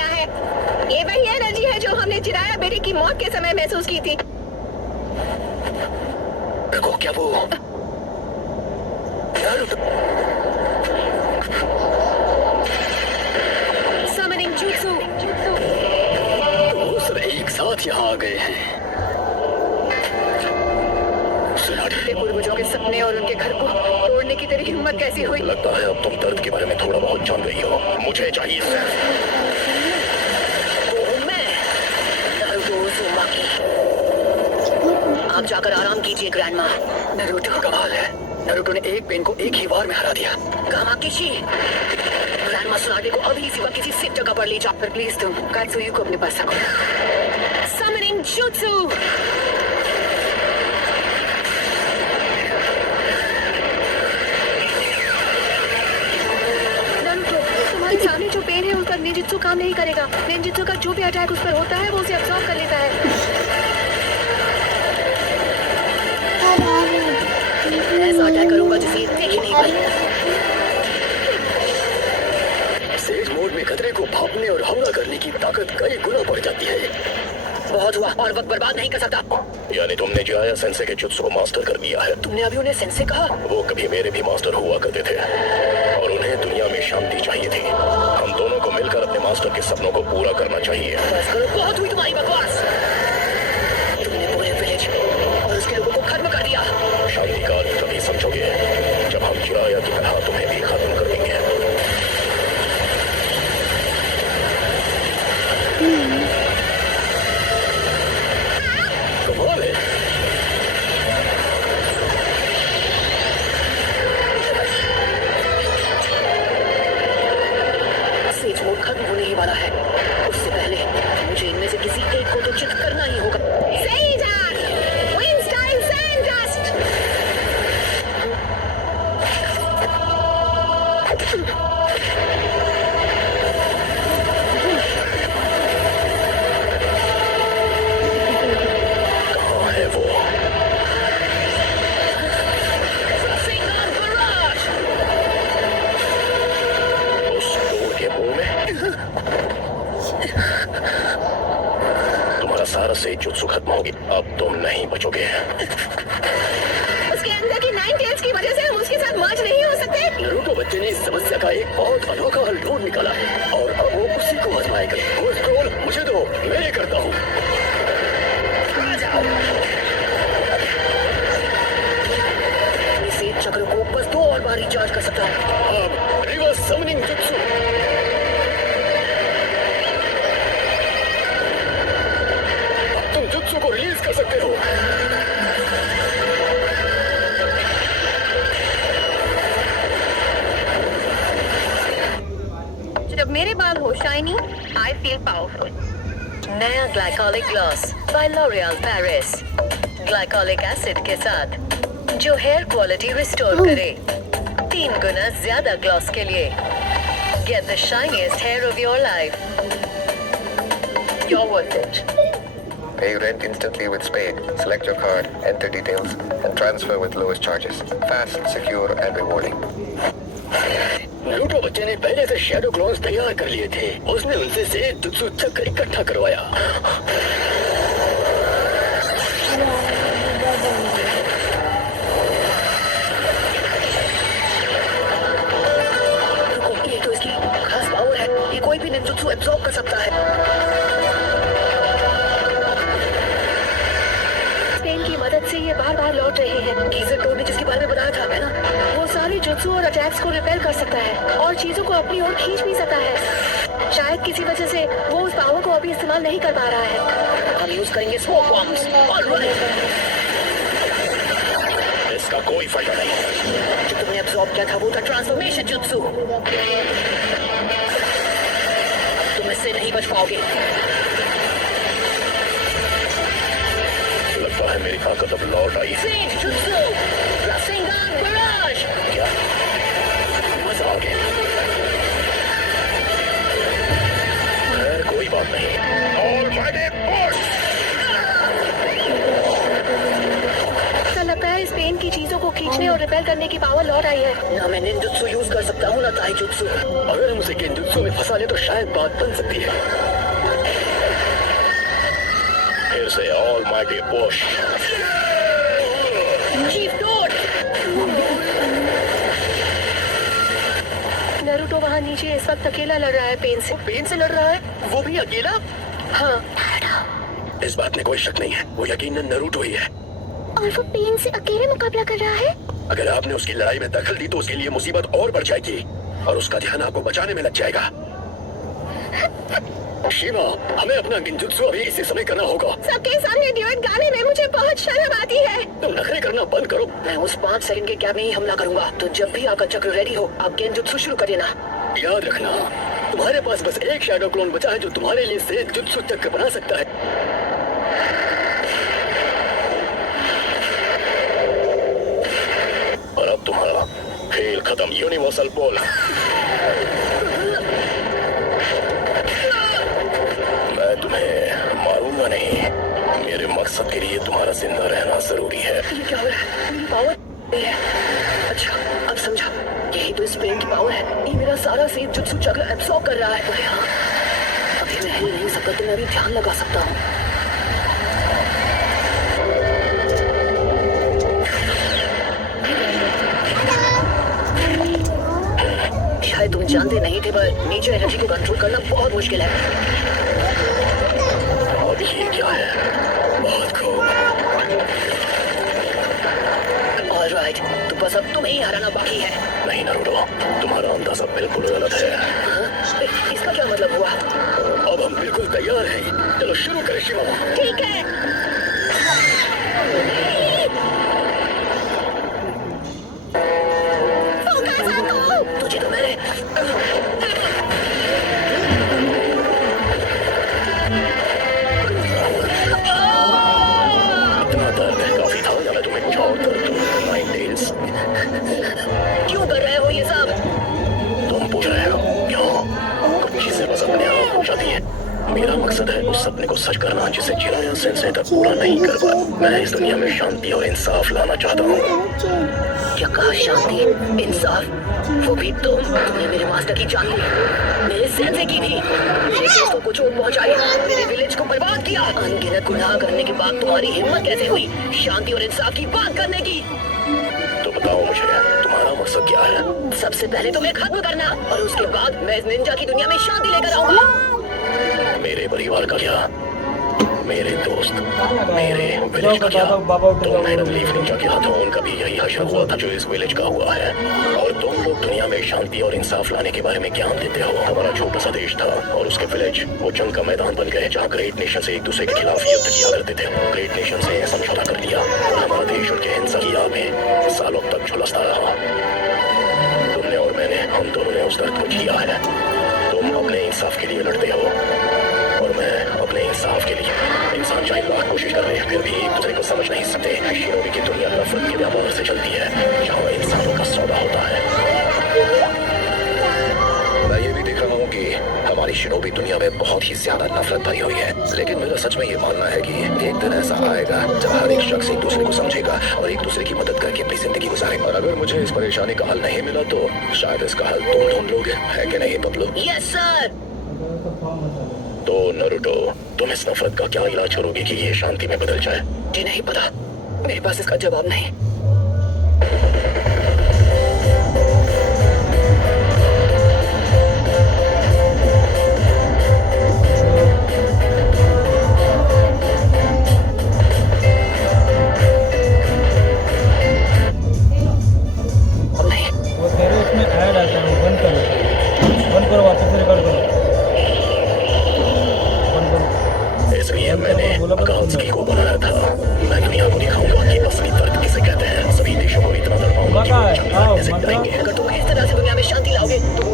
किया है। ये वही एनर्जी है जो हमने जिराया बेटे की मौत के समय महसूस की थी। देखो क्या वो Summoning jutsu। वो सब एक साथ यहाँ आ गए हैं। पूर्वजों के सपने और उनके घर को तोड़ने की तेरी हिम्मत कैसी हुई? लगता है अब तुम दर्द के बारे में थोड़ा बहुत जान रही हो। मुझे चाहिए आप जाकर आराम कीजिए ग्रैंडमा। नारुतो कमाल है। नारुतो ने एक पेन को एक ही बार में हरा दिया। कामाकिशी, ग्रैंडमा सुनाडे को अभी इसी वक्त किसी सेफ जगह पर ले जा। पर प्लीज तुम कात्सुयु को अपने पास रखो। Summoning jutsu। तुम्हारे सामने जो पेन है उस पर निंजित्सु काम नहीं करेगा। निंजित्सु का जो भी अटैक उस पर होता है वो उसे अब्सॉर्ब कर लेता है। ऐसा अटैक करूंगा जिसे देख ही नहीं पाएगा। सेज मोड में खतरे को भापने और हमला करने की ताकत कई गुना बढ़ जाती है। बहुत हुआ और वक्त बर्बाद नहीं कर सकता। यानी तुमने जिराया सेंसे के जुत्सु को मास्टर कर लिया है। तुमने अभी उन्हें सेंसे कहा? वो कभी मेरे भी मास्टर हुआ करते थे और उन्हें दुनिया में शांति चाहिए थी। हम दोनों को मिलकर अपने मास्टर के सपनों को पूरा करना चाहिए। बस करो, बहुत हुई तुम्हारी बकवास। तुमने पूरे विलेज और उसके लोगों को खत्म कर दिया। शांति का अर्थ तभी समझोगे जब हम जिराया की तरह तुम्हें भी खत्म कर देंगे। कमाल है। सेज मोड खत्म होने ही वाला है। उससे पहले मुझे इनमें से किसी एक को तो चित करना ही होगा। कहाँ है वो? उस कुएं के मुंह में? तुम्हारा सारा से जुत्सु खत्म होगी। अब तुम नहीं बचोगे। उसके अंदर की 9 टेल्स की वजह से हम उसके साथ मर्ज नहीं हो सकते। नारुतो बच्चे ने इस समस्या का एक बहुत अनोखा हल ढूंढ निकाला है और अब वो उसी को आजमाएगा। वो स्क्रॉल मुझे दो, मैं ये करता हूँ। आ जाओ। इस चक्र को बस 2 और बार रिचार्ज कर सकता है। अब रिवर्स समनिंग जुत्सु। अब तुम जुत्सु को रिलीज कर सकते हो। जब मेरे बाल हो शाइनी, आई फील पावरफुल। नया glycolic gloss by L'Oreal Paris. Glycolic acid के साथ जो हेयर क्वालिटी रिस्टोर करे। 3 गुना ज्यादा ग्लॉस के लिए। Get the shiniest hair of your life. You're worth it. Pay rent instantly with Spade. Select your card, enter details, and transfer with lowest charges. Fast, secure, and rewarding. Naruto बच्चे ने पहले से shadow clones तैयार कर लिए थे। उसने उनसे से जुत्सु चक्कर इकट्ठा करवाया। ये तो इसकी खास पावर है। ये कोई भी निंजुत्सु एब्सॉर्ब कर सकता है। स्पेन की मदद से ये बार-बार लौट रहे हैं। गीजर तोड़ने जिसके बारे में बताया था, है ना? वो सारे जुत्सु और अटैक्स को रिपेल कर सकता है और चीजों को अपनी ओर खींच भी सकता है। शायद किसी वजह से वो उस पावर को अभी इस्तेमाल नहीं कर पा रहा है। हम यूज करेंगे स्मोक बॉम्ब्स। ऑलराइट। इसका कोई फायदा नहीं। जो तुमने एब्सॉर्ब किया था वो था ट्रांसफॉर्मेशन जुत्सु। तुम इससे नहीं बच पाओगे। लगता है मेरी ताकत अब लौट आई है। सेज जुत्सु, रासेंगान बराज। क्या मजा आ गया? खैर कोई बात नहीं। Almighty force. ऐसा लगता है इस पेन की चीजों को खींचने और रिपेल करने की पावर लौट आई है। ना मैं निंजुत्सु यूज कर सकता हूँ ना ताइजुत्सु। अगर हम उसे गेंजुत्सु में फंसा ले तो शायद बात बन सकती है। फिर से ऑलमाइटी पुश। चीफ डोड। नारुतो वहाँ नीचे इस वक्त अकेला लड़ रहा है पेन से। पेन से लड़ रहा है, वो भी अकेला। हाँ, इस बात में कोई शक नहीं है, वो यकीनन नारुतो ही है। और वो पेन से अकेले मुकाबला कर रहा है। अगर आपने उसकी लड़ाई में दखल दी तो उसके लिए मुसीबत और बढ़ जाएगी और उसका ध्यान आपको बचाने में लग जाएगा। शिवा, हमें अपना गेंजुत्सु अभी इसी समय करना होगा। सबके सामने ड्यूट गाने में मुझे बहुत शर्म आती है। तुम नखरे करना बंद करो। मैं उस 5 सेकंड के गैप में ही हमला करूंगा। तो जब भी आपका चक्र रेडी हो, आप गेंजुत्सु शुरू कर देना। याद रखना, तुम्हारे पास बस एक शैडो क्लोन बचा है जो तुम्हारे लिए सेज जुत्सु चक्र बना सकता है। और अब तुम्हारा खेल खत्म। यूनिवर्सल पोल। मैं तुम्हें मारूंगा नहीं। मेरे मकसद के लिए तुम्हारा जिंदा रहना जरूरी है। ये क्या हो रहा है? मेरी पावर अच्छा, अब समझा। यही तो इस पेन की पावर है। ये मेरा सारा सेज जुत्सु चक्र एब्सॉर्ब कर रहा है। अरे हाँ, अभी मैं हिल नहीं सकता तो मैं अभी ध्यान लगा सकता हूँ। शायद तुम जानते नहीं थे, पर नेचर एनर्जी को कंट्रोल करना बहुत मुश्किल है। अब ये क्या है? बहुत खूब। ऑलराइट, तो बस अब तुम्हें ही हराना बाकी है। नहीं नारुतो, तुम्हारा अंदाजा बिल्कुल गलत है। हाँ? इसका क्या मतलब हुआ? अब हम बिल्कुल तैयार हैं। चलो शुरू करें शिवा। ठीक है। तुझे तो मैंने इतना दर्द है काफी था या मैं तुम्हें कुछ और दर्द दूं? नाइन टेल्स, क्यों कर रहे हो ये सब? तुम पूछ रहे हो क्यों? कुछ चीजें बस अपने आप हो जाती हैं। मेरा मकसद है उस सपने को सच करना जिसे जिराया सेंसेई तक पूरा नहीं कर पाया। मैं इस दुनिया में शांति और इंसाफ लाना चाहता हूँ। क्या कहा? शांति, इंसाफ? वो भी तुमने मेरे मास्टर की जान ली, मेरे सेंसेई की भी, मेरे दोस्तों को चोट पहुंचाई, मेरे विलेज को बर्बाद किया। अनगिनत गुनाह करने के बाद तुम्हारी हिम्मत कैसे हुई शांति और इंसाफ की बात करने की? तो बताओ मुझे, तुम्हारा मकसद क्या है? सबसे पहले तुम्हें खत्म करना और उसके बाद मैं इस निंजा की दुनिया में शांति लेकर आऊंगा। मेरे परिवार का क्या? मेरे दोस्त, मेरे विलेज का क्या? तो मैडम लीफ निंजा के हाथों उनका भी यही हशर हुआ था जो इस विलेज का हुआ है। और तुम लोग दुनिया में शांति और इंसाफ लाने के बारे में ज्ञान देते हो। हमारा छोटा सा देश था और उसके विलेज वो जंग का मैदान बन गए जहाँ ग्रेट नेशन से एक दूसरे के खिलाफ युद्ध किया करते थे। ग्रेट नेशन से समझौता कर लिया और हमारा देश उनके हिंसा की आग में सालों तक झुलसता रहा। तुमने और मैंने, हम दोनों ने उस दर्द को जिया है। तुम अपने इंसाफ के लिए लड़ते हो और मैं अपने इंसाफ के लिए। इंसान चाहे लाख कोशिश कर रहे फिर भी एक दूसरे को समझ नहीं सकते। शिनोबी की दुनिया नफरत के व्यापार से चलती है जहाँ इंसानों का सौदा होता है। मैं ये भी देख रहा हूँ कि हमारी शिनोबी दुनिया में बहुत ही ज्यादा नफरत भरी हुई है। लेकिन मेरा सच में ये मानना है कि एक दिन ऐसा आएगा जब हर एक शख्स एक दूसरे को समझेगा और एक दूसरे की मदद करके अपनी जिंदगी गुजारेगा। और अगर मुझे इस परेशानी का हल नहीं मिला तो शायद इसका हल तुम ढूंढ लोगे, है कि नहीं बबलू? Yes sir. तो नारुतो, तुम इस नफरत का क्या इलाज करोगे कि ये शांति में बदल जाए? मुझे नहीं पता, मेरे पास इसका जवाब नहीं। वो तेरे उसमें ऐड आता है, बंद करो वापस रिकॉर्ड करो। इसलिए मैंने अकात्सुकी को बनाया था। मैं दुनिया को दिखाऊंगा कि असली दर्द किसे कहते हैं। सभी देशों को इतना दर्द पाऊंगा कि वो जंग लड़ने से डरेंगे। अगर तुम इस तरह से दुनिया में शांति लाओगे तो